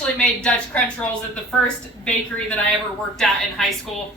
actually made Dutch Crunch rolls at the first bakery that I ever worked at in high school.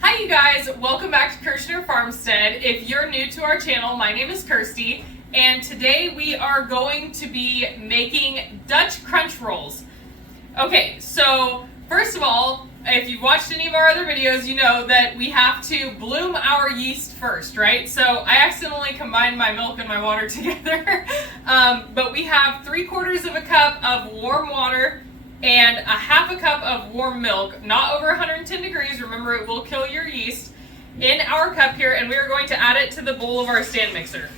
Hi you guys, welcome back to Kirshner FarmStead. If you're new to our channel, my name is Kirsty, and today we are going to be making Dutch Crunch rolls. Okay, so first of all, if you've watched any of our other videos, you know that we have to bloom our yeast first, right? So I accidentally combined my milk and my water together, but we have 3/4 cup of warm water and 1/2 cup of warm milk, not over 110 degrees, remember it will kill your yeast, in our cup here, and we are going to add it to the bowl of our stand mixer.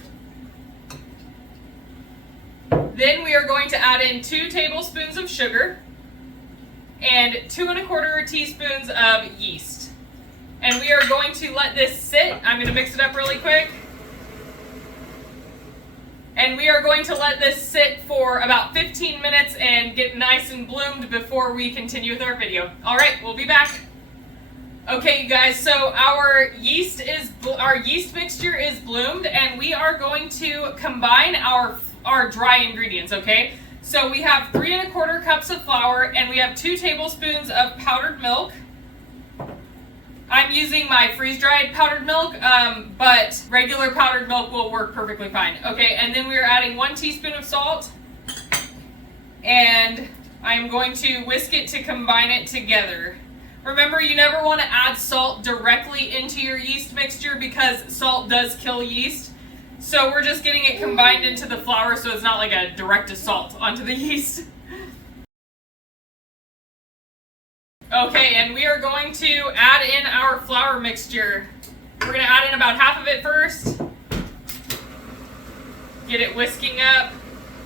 Then we are going to add in 2 tablespoons of sugar and 2 1/4 teaspoons of yeast. And we are going to let this sit. I'm going to mix it up really quick. And we are going to let this sit for about 15 minutes and get nice and bloomed before we continue with our video. All right, we'll be back. Okay, you guys, so our yeast mixture is bloomed, and we are going to combine our dry ingredients, okay? So we have 3 1/4 cups of flour, and we have 2 tablespoons of powdered milk. I'm using my freeze-dried powdered milk, but regular powdered milk will work perfectly fine. Okay, and then we're adding 1 teaspoon of salt, and I'm going to whisk it to combine it together. Remember, you never want to add salt directly into your yeast mixture because salt does kill yeast. So we're just getting it combined into the flour so it's not like a direct assault onto the yeast. Okay, and we are going to add in our flour mixture. We're going to add in about half of it first. Get it whisking up.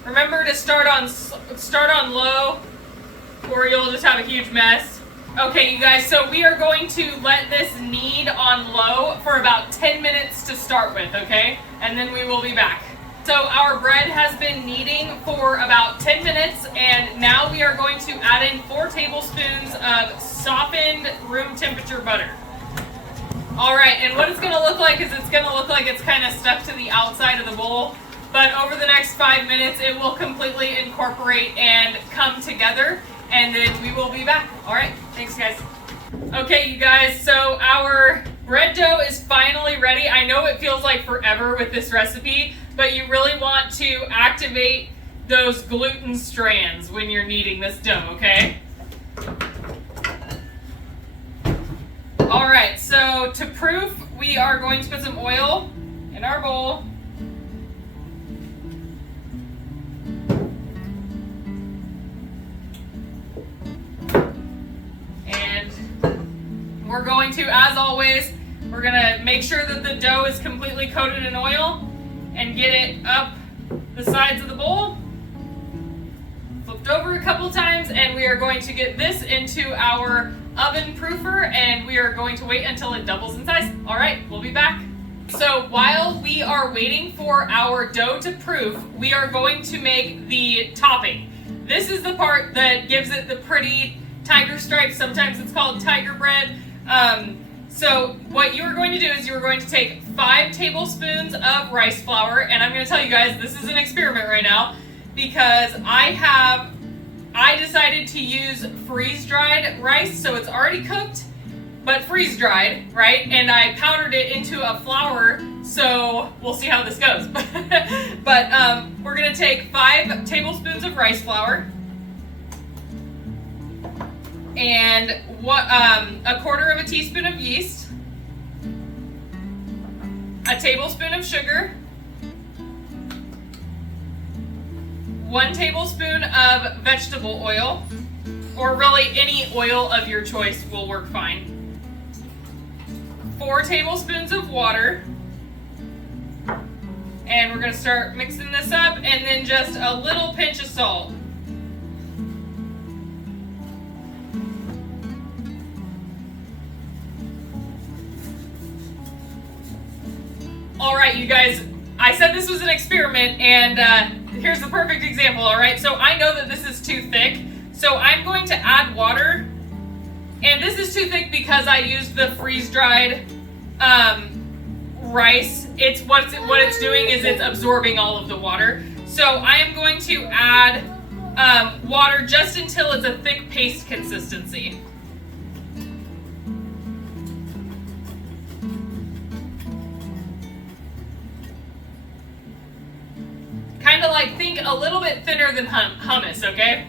Remember to start on low, or you'll just have a huge mess. Okay, you guys, so we are going to let this knead on low for about 10 minutes to start with, okay? And then we will be back. So our bread has been kneading for about 10 minutes, and now we are going to add in 4 tablespoons of softened room temperature butter. All right, and what it's gonna look like is it's gonna look like it's kind of stuck to the outside of the bowl, but over the next 5 minutes, it will completely incorporate and come together, and then we will be back. All right, thanks guys. Okay, you guys, so our bread dough is finally ready. I know it feels like forever with this recipe, but you really want to activate those gluten strands when you're kneading this dough, okay? All right, so to proof, we are going to put some oil in our bowl. And we're going to, as always, we're gonna make sure that the dough is completely coated in oil and get it up the sides of the bowl, flipped over a couple times, and we are going to get this into our oven proofer, and we are going to wait until it doubles in size. All right, we'll be back. So while we are waiting for our dough to proof, we are going to make the topping. This is the part that gives it the pretty tiger stripes. Sometimes it's called tiger bread. So what you're going to do is you're going to take 5 tablespoons of rice flour, and I'm going to tell you guys this is an experiment right now because I decided to use freeze-dried rice, so it's already cooked but freeze-dried, right? And I powdered it into a flour, so we'll see how this goes. But we're going to take 5 tablespoons of rice flour and 1/4 teaspoon of yeast, a tablespoon of sugar, 1 tablespoon of vegetable oil, or really any oil of your choice will work fine, 4 tablespoons of water, and we're going to start mixing this up, and then just a little pinch of salt. All right, you guys, I said this was an experiment, and perfect example, all right? So I know that this is too thick, so I'm going to add water. And this is too thick because I used the freeze-dried rice. What it's doing is it's absorbing all of the water. So I am going to add water just until it's a thick paste consistency. Kind of like, think a little bit thinner than hummus, okay?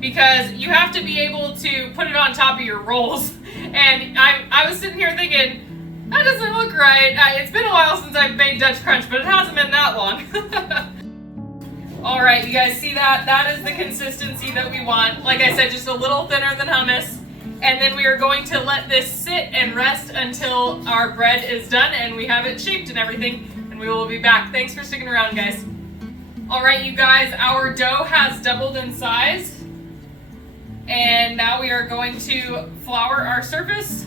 Because you have to be able to put it on top of your rolls. And I was sitting here thinking, that doesn't look right. It's been a while since I've made Dutch Crunch, but it hasn't been that long. All right, you guys see that? That is the consistency that we want. Like I said, just a little thinner than hummus. And then we are going to let this sit and rest until our bread is done and we have it shaped and everything. And we will be back. Thanks for sticking around, guys. All right, you guys, our dough has doubled in size. And now we are going to flour our surface.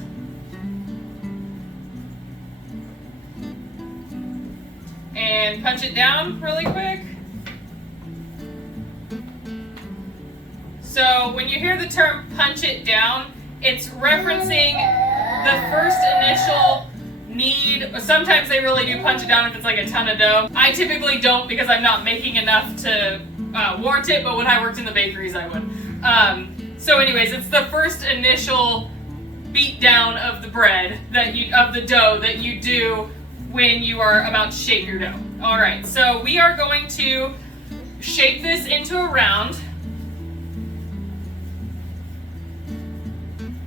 And punch it down really quick. So when you hear the term punch it down, it's referencing the first initial need. Sometimes they really do punch it down if it's like a ton of dough. I typically don't because I'm not making enough to warrant it, but when I worked in the bakeries I would. So anyways, it's the first initial beat down of the bread, of the dough that you do when you are about to shape your dough. All right, so we are going to shape this into a round.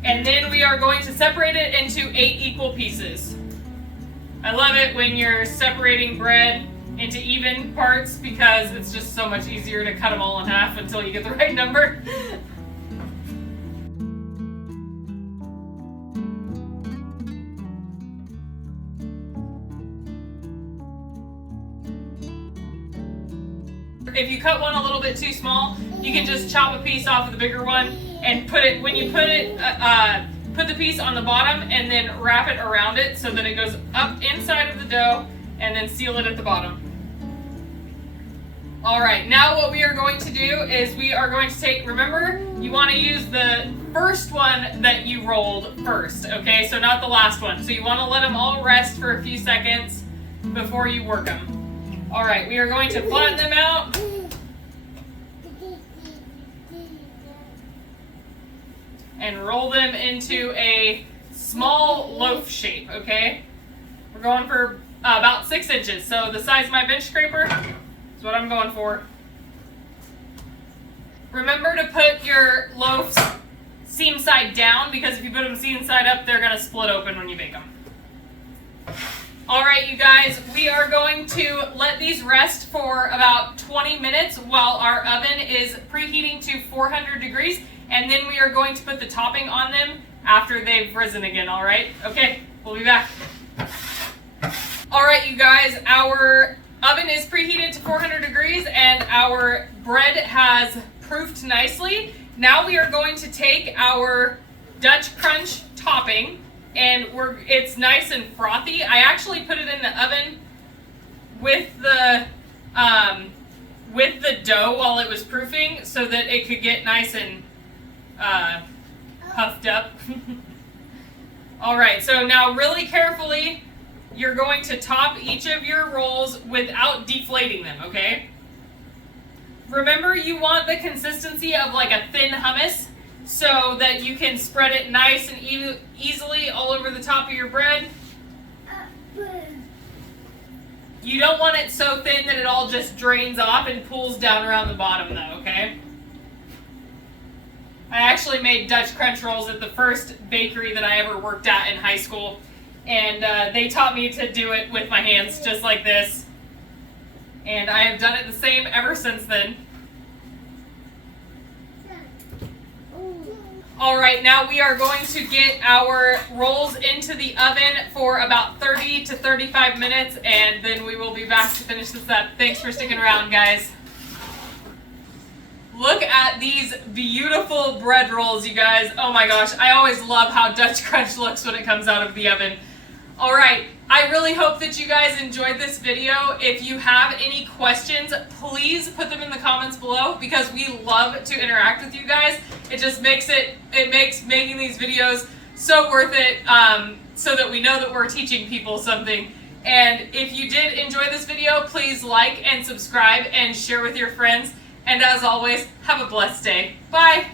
And then we are going to separate it into 8 equal pieces. I love it when you're separating bread into even parts because it's just so much easier to cut them all in half until you get the right number. If you cut one a little bit too small, you can just chop a piece off of the bigger one and put the piece on the bottom and then wrap it around it so that it goes up inside of the dough and then seal it at the bottom. All right, now what we are going to do is we are going to take, remember, you want to use the first one that you rolled first, okay? So not the last one. So you want to let them all rest for a few seconds before you work them. All right, we are going to flatten them out. And roll them into a small loaf shape, okay? We're going for about 6 inches. So the size of my bench scraper is what I'm going for. Remember to put your loaves seam side down because if you put them seam side up, they're gonna split open when you bake them. All right, you guys, we are going to let these rest for about 20 minutes while our oven is preheating to 400 degrees, and then we are going to put the topping on them after they've risen again, all right? Okay, we'll be back. All right, you guys, our oven is preheated to 400 degrees and our bread has proofed nicely. Now we are going to take our Dutch Crunch topping, and it's nice and frothy. I actually put it in the oven with the dough while it was proofing so that it could get nice and puffed up. All right, so now really carefully, you're going to top each of your rolls without deflating them, okay? Remember, you want the consistency of like a thin hummus so that you can spread it nice and easily all over the top of your bread. You don't want it so thin that it all just drains off and pools down around the bottom though, okay? I actually made Dutch Crunch rolls at the first bakery that I ever worked at in high school, and they taught me to do it with my hands just like this, and I have done it the same ever since then. All right, now we are going to get our rolls into the oven for about 30 to 35 minutes, and then we will be back to finish this up. Thanks for sticking around, guys. Look at these beautiful bread rolls, you guys. Oh my gosh, I always love how Dutch Crunch looks when it comes out of the oven. All right, I really hope that you guys enjoyed this video. If you have any questions, please put them in the comments below because we love to interact with you guys. It just makes making these videos so worth it, so that we know that we're teaching people something. And if you did enjoy this video, please like and subscribe and share with your friends. And as always, have a blessed day. Bye!